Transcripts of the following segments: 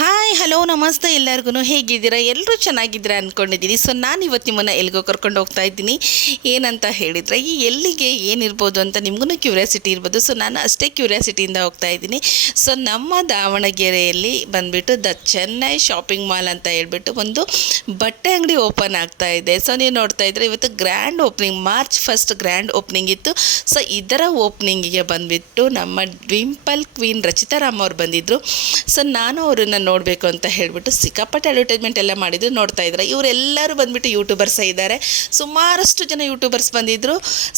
Hi hello ನಮಸ್ತೆ ಎಲ್ಲರಿಗೂ ಹೇಗಿದ್ದೀರಾ? ಎಲ್ಲರೂ ಚೆನ್ನಾಗಿದ್ದೀರಾ ಅಂದ್ಕೊಂಡಿದ್ದೀನಿ ಸೊ ನಾನು ಇವತ್ತು ನಿಮ್ಮನ್ನು ಎಲ್ಲಿಗೋ ಕರ್ಕೊಂಡು ಹೋಗ್ತಾ ಇದ್ದೀನಿ. ಏನಂತ ಹೇಳಿದರೆ, ಈ ಎಲ್ಲಿಗೆ ಏನಿರ್ಬೋದು ಅಂತ ನಿಮಗೂ ಕ್ಯೂರಿಯಾಸಿಟಿ ಇರ್ಬೋದು. ಸೊ ನಾನು ಅಷ್ಟೇ ಕ್ಯೂರಿಯಾಸಿಟಿಯಿಂದ ಹೋಗ್ತಾ ಇದ್ದೀನಿ. ಸೊ ನಮ್ಮ ದಾವಣಗೆರೆಯಲ್ಲಿ ಬಂದುಬಿಟ್ಟು ದ ಚೆನ್ನೈ ಶಾಪಿಂಗ್ ಮಾಲ್ ಅಂತ ಹೇಳ್ಬಿಟ್ಟು ಒಂದು ಬಟ್ಟೆ ಅಂಗಡಿ ಓಪನ್ ಆಗ್ತಾ ಇದೆ. ಸೊ ನೀವು ನೋಡ್ತಾ ಇದ್ರೆ ಇವತ್ತು grand opening, March first grand opening ಇತ್ತು. ಸೊ ಇದರ ಓಪನಿಂಗಿಗೆ ಬಂದುಬಿಟ್ಟು ನಮ್ಮ ಡ್ವಿಂಪಲ್ ಕ್ವೀನ್ ರಚಿತಾರಾಮ್ ಅವ್ರು ಬಂದಿದ್ದರು ಸೊ ನಾನು ಅವರನ್ನು ನೋಡಬೇಕು ಅಂತ ಹೇಳಿಬಿಟ್ಟು ಸಿಕ್ಕಾಪಟ್ಟೆ ಅಡ್ವರ್ಟೈಸ್ಮೆಂಟ್ ಎಲ್ಲ ಮಾಡಿದ್ರು, ನೋಡ್ತಾ ಇದ್ದಾರೆ ಇವರೆಲ್ಲರೂ ಬಂದುಬಿಟ್ಟು ಯೂಟ್ಯೂಬರ್ಸೇ ಇದ್ದಾರೆ. ಸುಮಾರಷ್ಟು ಜನ ಯೂಟ್ಯೂಬರ್ಸ್ ಬಂದಿದ್ದರು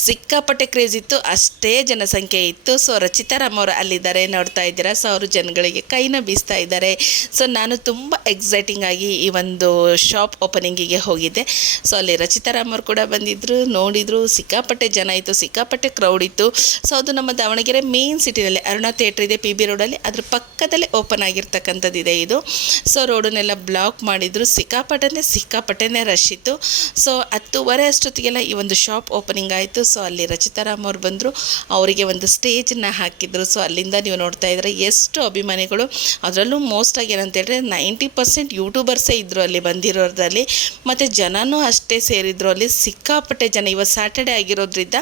ಸಿಕ್ಕಾಪಟ್ಟೆ ಕ್ರೇಜ್ ಇತ್ತು, ಅಷ್ಟೇ ಜನಸಂಖ್ಯೆ ಇತ್ತು. ಸೊ ರಚಿತಾರಾಮ್ ಅವರು ಅಲ್ಲಿದ್ದಾರೆ, ನೋಡ್ತಾ ಇದ್ದೀರಾ? ಸೊ ಅವರು ಜನಗಳಿಗೆ ಕೈನ ಬೀಸ್ತಾ ಇದ್ದಾರೆ. ಸೊ ನಾನು ತುಂಬ ಎಕ್ಸೈಟಿಂಗ್ ಆಗಿ ಈ ಒಂದು ಶಾಪ್ ಓಪನಿಂಗಿಗೆ ಹೋಗಿದ್ದೆ. ಸೊ ಅಲ್ಲಿ ರಚಿತಾರಾಮ್ ಅವರು ಕೂಡ ಬಂದಿದ್ದರು ನೋಡಿದರು. ಸಿಕ್ಕಾಪಟ್ಟೆ ಜನ ಇತ್ತು, ಸಿಕ್ಕಾಪಟ್ಟೆ ಕ್ರೌಡ್ ಇತ್ತು. ಸೊ ಅದು ನಮ್ಮ ದಾವಣಗೆರೆ ಮೇನ್ ಸಿಟಿನಲ್ಲಿ ಅರುಣಾ ಥಿಯೇಟ್ರ್ ಇದೆ ಪಿ ಬಿ ರೋಡಲ್ಲಿ ಅದ್ರ ಪಕ್ಕದಲ್ಲೇ ಓಪನ್ ಆಗಿರ್ತಕ್ಕಂಥದ್ದಿದೆ ಸೊ ರೋಡನ್ನೆಲ್ಲ ಬ್ಲಾಕ್ ಮಾಡಿದ್ರು. ಸಿಕ್ಕಾಪಟ್ಟೆನೇ ಸಿಕ್ಕಾಪಟ್ಟೆನೇ ರಶ್ ಇತ್ತು. ಸೊ ಹತ್ತುವರೆ ಅಷ್ಟೊತ್ತಿಗೆಲ್ಲ ಈ ಒಂದು ಶಾಪ್ ಓಪನಿಂಗ್ ಆಯಿತು. ಸೊ ಅಲ್ಲಿ ರಚಿತಾರಾಮ್ ಅವರು ಬಂದರು. ಅವರಿಗೆ ಒಂದು ಸ್ಟೇಜನ್ನ ಹಾಕಿದ್ರು. ಸೊ ಅಲ್ಲಿಂದ ನೀವು ನೋಡ್ತಾ ಇದ್ರೆ ಎಷ್ಟು ಅಭಿಮಾನಿಗಳು. ಅದರಲ್ಲೂ ಮೋಸ್ಟ್ ಆಗಿ ಏನಂತ ಹೇಳಿದ್ರೆ ನೈಂಟಿ ಪರ್ಸೆಂಟ್ ಯೂಟ್ಯೂಬರ್ಸೇ ಇದ್ದರು ಅಲ್ಲಿ ಬಂದಿರೋದ್ರಲ್ಲಿ. ಮತ್ತು ಜನನೂ ಅಷ್ಟೇ ಸೇರಿದ್ರು ಅಲ್ಲಿ. ಸಿಕ್ಕಾಪಟ್ಟೆ ಜನ. ಇವತ್ತು ಸ್ಯಾಟರ್ಡೆ ಆಗಿರೋದ್ರಿಂದ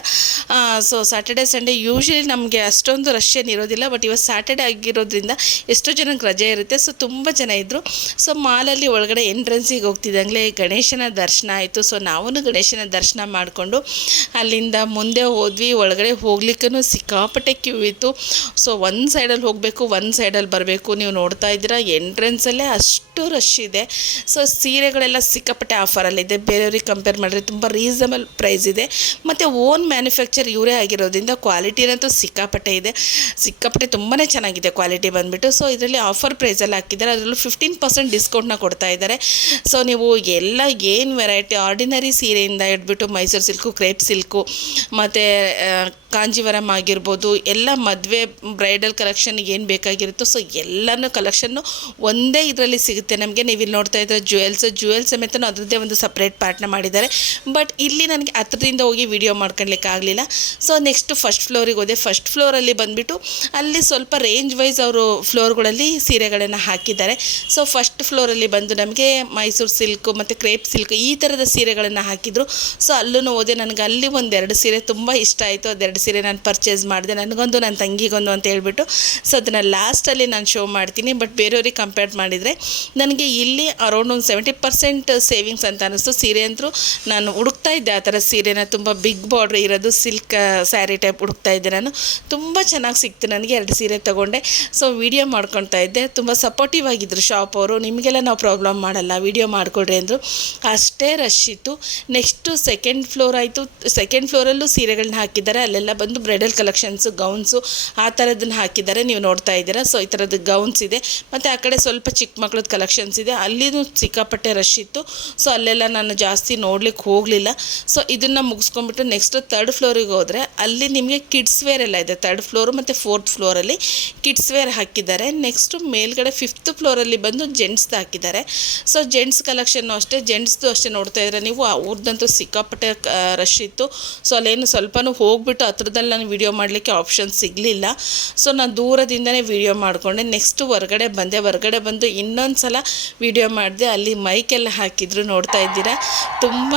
ಸೊ ಸ್ಯಾಟರ್ಡೆ ಸಂಡೇ ಯೂಶ್ವಲಿ ನಮಗೆ ಅಷ್ಟೊಂದು ರಶ್ ಏನು ಇರೋದಿಲ್ಲ ಬಟ್ ಇವತ್ತು ಸ್ಯಾಟರ್ಡೆ ಆಗಿರೋದ್ರಿಂದ ಎಷ್ಟೋ ಜನಕ್ಕೆ ರಜೆ ಇರುತ್ತೆ. ಸೊ ತುಂಬ ಜನ ಇದ್ದರು ಸೊ ಮಾಲಲ್ಲಿ ಒಳಗಡೆ ಎಂಟ್ರೆನ್ಸಿಗೆ ಹೋಗ್ತಿದ್ದಂಗೆ ಗಣೇಶನ ದರ್ಶನ ಆಯಿತು. ಸೊ ನಾವೂ ಗಣೇಶನ ದರ್ಶನ ಮಾಡಿಕೊಂಡು ಅಲ್ಲಿಂದ ಮುಂದೆ ಹೋದ್ವಿ. ಒಳಗಡೆ ಹೋಗ್ಲಿಕ್ಕೂ ಸಿಕ್ಕಾಪಟ್ಟೆ ಕ್ಯೂ ಇತ್ತು. ಸೊ ಒಂದು ಸೈಡಲ್ಲಿ ಹೋಗಬೇಕು, ಒಂದು ಸೈಡಲ್ಲಿ ಬರಬೇಕು. ನೀವು ನೋಡ್ತಾ ಇದ್ದೀರಾ ಎಂಟ್ರೆನ್ಸಲ್ಲೇ ಅಷ್ಟು ರಶ್ ಇದೆ. ಸೊ ಸೀರೆಗಳೆಲ್ಲ ಸಿಕ್ಕಾಪಟ್ಟೆ ಆಫರಲ್ಲಿದೆ ಬೇರೆಯವ್ರಿಗೆ ಕಂಪೇರ್ ಮಾಡಿದ್ರೆ ತುಂಬ ರೀಸನಬಲ್ ಪ್ರೈಸ್ ಇದೆ. ಮತ್ತು ಓನ್ ಮ್ಯಾನುಫ್ಯಾಕ್ಚರ್ ಇವರೇ ಆಗಿರೋದ್ರಿಂದ ಕ್ವಾಲಿಟಿನಂತೂ ಸಿಕ್ಕಾಪಟ್ಟೆ ಇದೆ. ಸಿಕ್ಕಾಪಟ್ಟೆ ತುಂಬಾ ಚೆನ್ನಾಗಿದೆ ಕ್ವಾಲಿಟಿ ಬಂದುಬಿಟ್ಟು. ಸೊ ಇದರಲ್ಲಿ ಆಫರ್ ಪ್ರೈಸಲ್ಲಿ ಹಾಕಿದ್ದಾರೆ. ಅದರಲ್ಲೂ ಫಿಫ್ಟೀನ್ ಪರ್ಸೆಂಟ್ ಡಿಸ್ಕೌಂಟ್ನ ಕೊಡ್ತಾ ಇದ್ದಾರೆ. ಸೊ ನೀವು ಎಲ್ಲ ಏನು ವೆರೈಟಿ ಆರ್ಡಿನರಿ ಸೀರೆಯಿಂದ ಇಟ್ಬಿಟ್ಟು ಮೈಸೂರು ಸಿಲ್ಕು ಕ್ರೇಪ್ ಸಿಲ್ಕು ಮತ್ತು ಕಾಂಜಿವರಂ ಆಗಿರ್ಬೋದು, ಎಲ್ಲ ಮದುವೆ ಬ್ರೈಡಲ್ ಕಲೆಕ್ಷನ್ಗೆ ಏನು ಬೇಕಾಗಿರುತ್ತೋ ಸೊ ಎಲ್ಲನೂ ಕಲೆಕ್ಷನ್ನು ಒಂದೇ ಇದರಲ್ಲಿ ಸಿಗುತ್ತೆ. ನಮಗೆ ನೀವು ಇಲ್ಲಿ ನೋಡ್ತಾ ಇದ್ದರೆ ಜುವೆಲ್ಸ್ ಜುವೆಲ್ಸ್ ಸಮೇತ ಅದರದ್ದೇ ಒಂದು ಸಪ್ರೇಟ್ ಪಾರ್ಟ್ನ ಮಾಡಿದ್ದಾರೆ. ಬಟ್ ಇಲ್ಲಿ ನನಗೆ ಹತ್ರದಿಂದ ಹೋಗಿ ವಿಡಿಯೋ ಮಾಡ್ಕೊಳ್ಲಿಕ್ಕೆ ಆಗಲಿಲ್ಲ. ಸೊ ನೆಕ್ಸ್ಟ್ ಫಸ್ಟ್ ಫ್ಲೋರಿಗೆ ಹೋದೆ. ಫಸ್ಟ್ ಫ್ಲೋರಲ್ಲಿ ಬಂದುಬಿಟ್ಟು ಅಲ್ಲಿ ಸ್ವಲ್ಪ ರೇಂಜ್ ವೈಸ್ ಅವರು ಫ್ಲೋರ್ಗಳಲ್ಲಿ ಸೀರೆಗಳನ್ನು ಹಾಕಿದ್ದಾರೆ. ಸೊ ಫಸ್ಟ್ ಫ್ಲೋರಲ್ಲಿ ಬಂದು ನಮಗೆ ಮೈಸೂರು ಸಿಲ್ಕು ಮತ್ತು ಕ್ರೇಪ್ ಸಿಲ್ಕ್ ಈ ಥರದ ಸೀರೆಗಳನ್ನು ಹಾಕಿದರು. ಸೊ ಅಲ್ಲೂ ಹೋದೆ. ನನಗೆ ಅಲ್ಲಿ ಒಂದೆರಡು ಸೀರೆ ತುಂಬ ಇಷ್ಟ ಆಯಿತು. ಅದೆರಡು ಸೀರೆ ನಾನು ಪರ್ಚೇಸ್ ಮಾಡಿದೆ. ನನಗೊಂದು ನನ್ನ ತಂಗಿಗೊಂದು ಅಂತ ಹೇಳ್ಬಿಟ್ಟು. ಸೊ ಅದನ್ನು ಲಾಸ್ಟಲ್ಲಿ ನಾನು ಶೋ ಮಾಡ್ತೀನಿ. ಬಟ್ ಬೇರೆಯವ್ರಿಗೆ ಕಂಪೇರ್ ಮಾಡಿದರೆ ನನಗೆ ಇಲ್ಲಿ ಅರೌಂಡ್ ಒಂದು ಸೆವೆಂಟಿ ಪರ್ಸೆಂಟ್ ಸೇವಿಂಗ್ಸ್ ಅಂತ ಅನ್ನಿಸ್ತು ಸೀರೆ ಅಂತೂ ನಾನು ಹುಡುಕ್ತಾ ಇದ್ದೆ. ಆ ಥರ ಸೀರೆನ ತುಂಬ ಬಿಗ್ ಬಾರ್ಡ್ರ್ ಇರೋದು ಸಿಲ್ಕ್ ಸ್ಯಾರಿ ಟೈಪ್ ಹುಡುಕ್ತಾ ಇದ್ದೆ ನಾನು. ತುಂಬ ಚೆನ್ನಾಗಿ ಸಿಕ್ತು. ನನಗೆ ಎರಡು ಸೀರೆ ತೊಗೊಂಡೆ. ಸೊ ವಿಡಿಯೋ ಮಾಡ್ಕೊತಾ ಇದ್ದೆ. ತುಂಬ ಸಪೋರ್ಟಿವ್ ಆಗಿದ್ದರು ಶಾಪ್ ಅವರು, ನಿಮಗೆಲ್ಲ ನಾವು ಪ್ರಾಬ್ಲಮ್ ಮಾಡಲ್ಲ ವಿಡಿಯೋ ಮಾಡಿಕೊಡ್ರಿ ಅಂದರು. ಅಷ್ಟೇ ರಶ್ ಇತ್ತು. ನೆಕ್ಸ್ಟು ಸೆಕೆಂಡ್ ಫ್ಲೋರ್ ಆಯಿತು. ಸೆಕೆಂಡ್ ಫ್ಲೋರಲ್ಲೂ ಸೀರೆಗಳನ್ನ ಹಾಕಿದ್ದಾರೆ. ಅಲ್ಲೆಲ್ಲ ಬಂದು ಬ್ರೈಡಲ್ ಕಲೆಕ್ಷನ್ಸು ಗೌನ್ಸು ಆ ಥರದನ್ನ ಹಾಕಿದ್ದಾರೆ. ನೀವು ನೋಡ್ತಾ ಇದ್ದೀರಾ? ಸೊ ಈ ಥರದ್ದು ಗೌನ್ಸ್ ಇದೆ. ಮತ್ತು ಆ ಕಡೆ ಸ್ವಲ್ಪ ಚಿಕ್ಕ ಮಕ್ಳದ್ದು ಕಲೆಕ್ಷನ್ಸ್ ಇದೆ. ಅಲ್ಲಿನೂ ಸಿಕ್ಕಾಪಟ್ಟೆ ರಶ್ ಇತ್ತು. ಸೊ ಅಲ್ಲೆಲ್ಲ ನಾನು ಜಾಸ್ತಿ ನೋಡ್ಲಿಕ್ಕೆ ಹೋಗಲಿಲ್ಲ. ಸೊ ಇದನ್ನು ಮುಗಿಸ್ಕೊಂಡ್ಬಿಟ್ಟು ನೆಕ್ಸ್ಟ್ ತರ್ಡ್ ಫ್ಲೋರಿಗೆ ಹೋದರೆ ಅಲ್ಲಿ ನಿಮಗೆ ಕಿಡ್ಸ್ ವೇರ್ ಎಲ್ಲ ಇದೆ. ತರ್ಡ್ ಫ್ಲೋರು ಮತ್ತು ಫೋರ್ತ್ ಫ್ಲೋರಲ್ಲಿ ಕಿಡ್ಸ್ ವೇರ್ ಹಾಕಿದ್ದಾರೆ. ನೆಕ್ಸ್ಟು ಮೇಲ್ಗಡೆ ಫಿಫ್ತ್ ಫ್ಲೋರಲ್ಲಿ ಬಂದು ಜೆಂಟ್ಸ್ದು ಹಾಕಿದ್ದಾರೆ. ಸೊ ಜೆಂಟ್ಸ್ ಕಲೆಕ್ಷನ್ನು ಅಷ್ಟೇ ಜೆಂಟ್ಸ್ದು ಅಷ್ಟೇ ನೋಡ್ತಾ ಇದ್ರೆ ನೀವು ಅವ್ರದ್ದಂತೂ ಸಿಕ್ಕಾಪಟ್ಟೆ ರಶ್ ಇತ್ತು. ಸೊ ಅಲ್ಲೇನು ಸ್ವಲ್ಪನೂ ಹೋಗ್ಬಿಟ್ಟು ಹತ್ರದಲ್ಲಿ ನಾನು ವೀಡಿಯೋ ಮಾಡಲಿಕ್ಕೆ ಆಪ್ಷನ್ ಸಿಗಲಿಲ್ಲ. ಸೊ ನಾನು ದೂರದಿಂದನೇ ವೀಡಿಯೋ ಮಾಡಿಕೊಂಡೆ. ನೆಕ್ಸ್ಟ್ ಹೊರಗಡೆ ಬಂದೆ. ಹೊರಗಡೆ ಬಂದು ಇನ್ನೊಂದು ಸಲ ವೀಡಿಯೋ ಮಾಡಿದೆ. ಅಲ್ಲಿ ಮೈಕೆಲ್ಲ ಹಾಕಿದ್ರು ನೋಡ್ತಾ ಇದ್ದೀರಾ. ತುಂಬ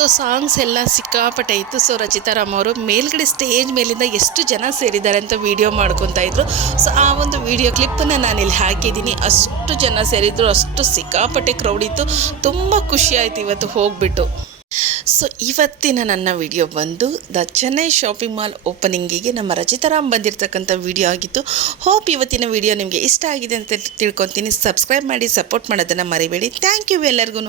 ಸೊ ಸಾಂಗ್ಸ್ ಎಲ್ಲ ಸಿಕ್ಕಾಪಟ್ಟೆ ಇತ್ತು. ಸೊ ರಚಿತಾ ರಾಮ್ ಅವರು ಮೇಲ್ಗಡೆ ಸ್ಟೇಜ್ ಮೇಲಿಂದ ಎಷ್ಟು ಜನ ಸೇರಿದ್ದಾರೆ ಅಂತ ವಿಡಿಯೋ ಮಾಡ್ಕೊತಾ ಇದ್ರು. ಸೊ ಆ ಒಂದು ವಿಡಿಯೋ ಕ್ಲಿಪ್ಪನ್ನು ನಾನು ಇಲ್ಲಿ ಹಾಕಿದ್ದೀನಿ. ಅಷ್ಟು ಜನ ಸೇರಿದ್ರು, ಅಷ್ಟು ಸಿಕ್ಕಾಪಟ್ಟೆ ಕ್ರೌಡ್ ಇತ್ತು. ತುಂಬ ಖುಷಿ ಆಯಿತು ಇವತ್ತು ಹೋಗ್ಬಿಟ್ಟು. ಸೊ ಇವತ್ತಿನ ನನ್ನ ವಿಡಿಯೋ ಬಂದು ದ ಚೆನ್ನೈ ಶಾಪಿಂಗ್ ಮಾಲ್ ಓಪನಿಂಗಿಗೆ ನಮ್ಮ ರಚಿತಾರಾಮ್ ಬಂದಿರತಕ್ಕಂಥ ವಿಡಿಯೋ ಆಗಿತ್ತು. ಹೋಪ್ ಇವತ್ತಿನ ವಿಡಿಯೋ ನಿಮಗೆ ಇಷ್ಟ ಆಗಿದೆ ಅಂತ ತಿಳ್ಕೊತೀನಿ. ಸಬ್ಸ್ಕ್ರೈಬ್ ಮಾಡಿ ಸಪೋರ್ಟ್ ಮಾಡೋದನ್ನು ಮರಿಬೇಡಿ. ಥ್ಯಾಂಕ್ ಯು ಎಲ್ಲರಿಗೂ.